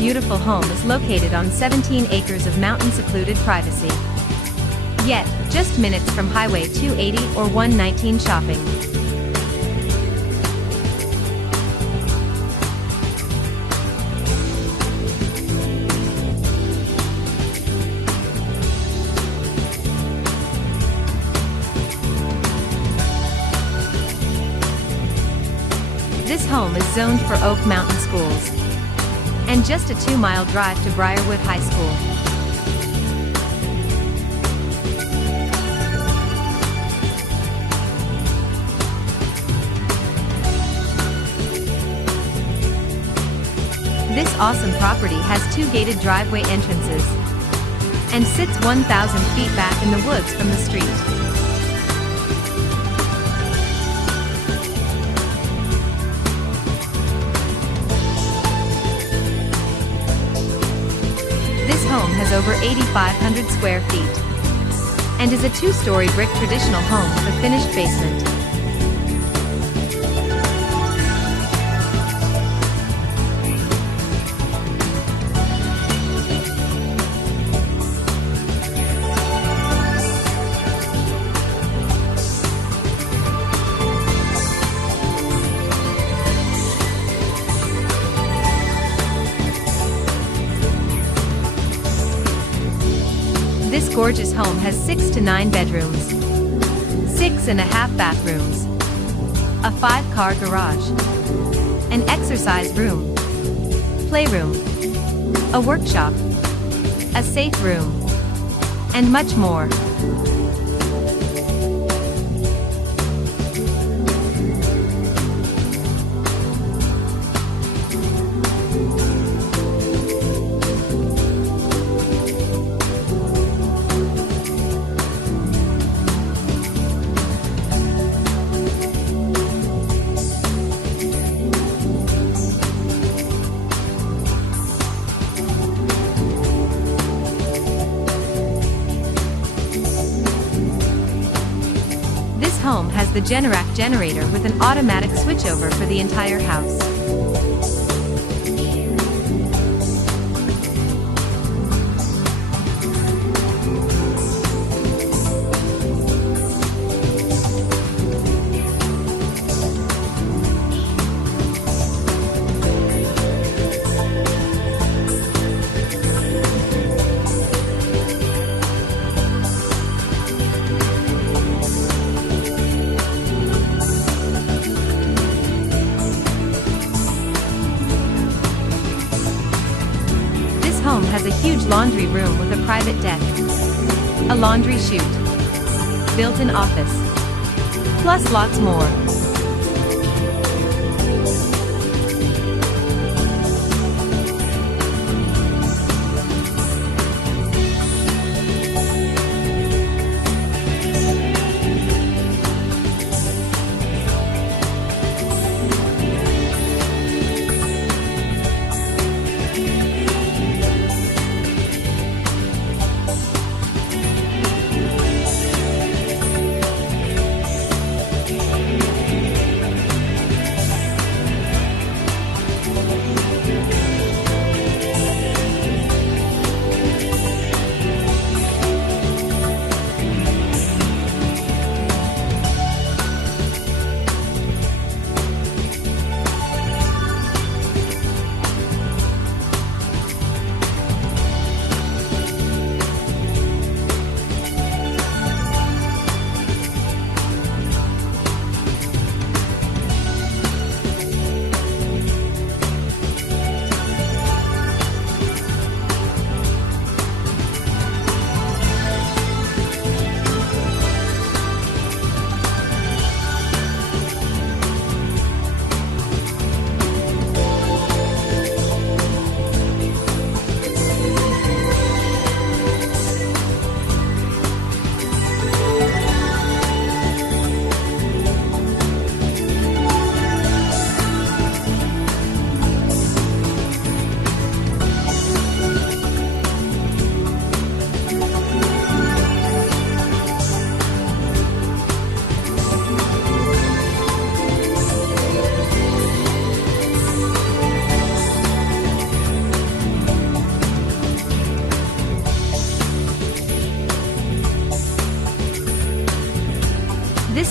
beautiful home is located on 17 acres of mountain secluded privacy. Yet, just minutes from Highway 280 or 119 shopping. This home is zoned for Oak Mountain Schools, and just a 2-mile drive to Briarwood High School. This awesome property has 2 gated driveway entrances, and sits 1,000 feet back in the woods from the street. This home has over 8,500 square feet, and is a 2-story brick traditional home with a finished basement. This gorgeous home has 6 to 9 bedrooms, 6.5 bathrooms, a 5-car garage, an exercise room, playroom, a workshop, a safe room, and much more. This home has the Generac generator with an automatic switchover for the entire house. This home has a huge laundry room with a private deck, a laundry chute, built-in office, plus lots more.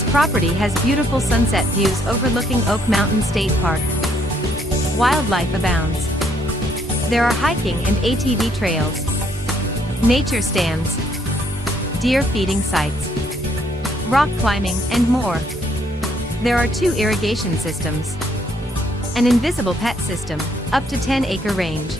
This property has beautiful sunset views overlooking Oak Mountain State Park. Wildlife abounds. There are hiking and ATV trails, nature stands, deer feeding sites, rock climbing, and more. There are 2 irrigation systems, an invisible pet system, up to 10-acre range.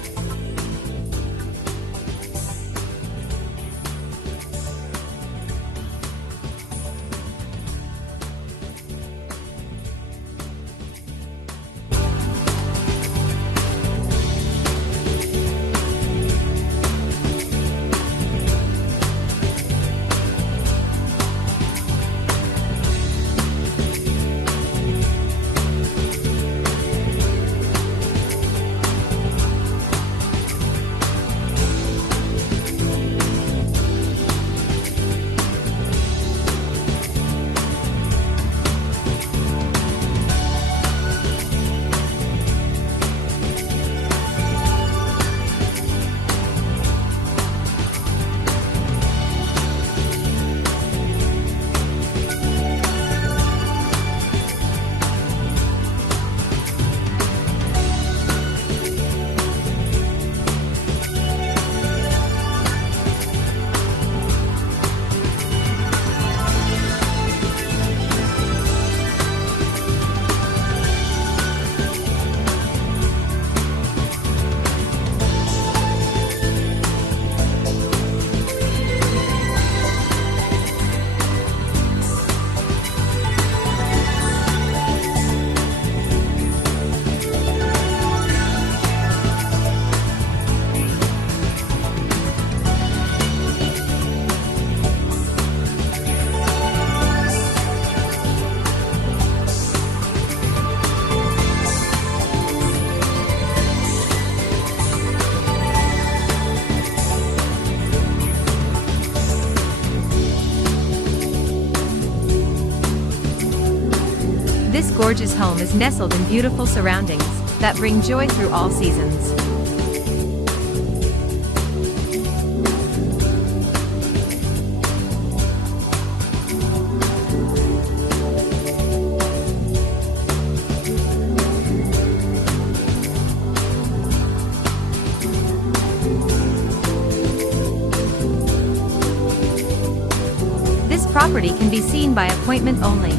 This gorgeous home is nestled in beautiful surroundings that bring joy through all seasons. This property can be seen by appointment only.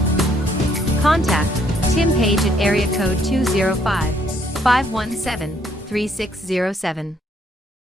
Contact Tim Page at area code 205-517-3607.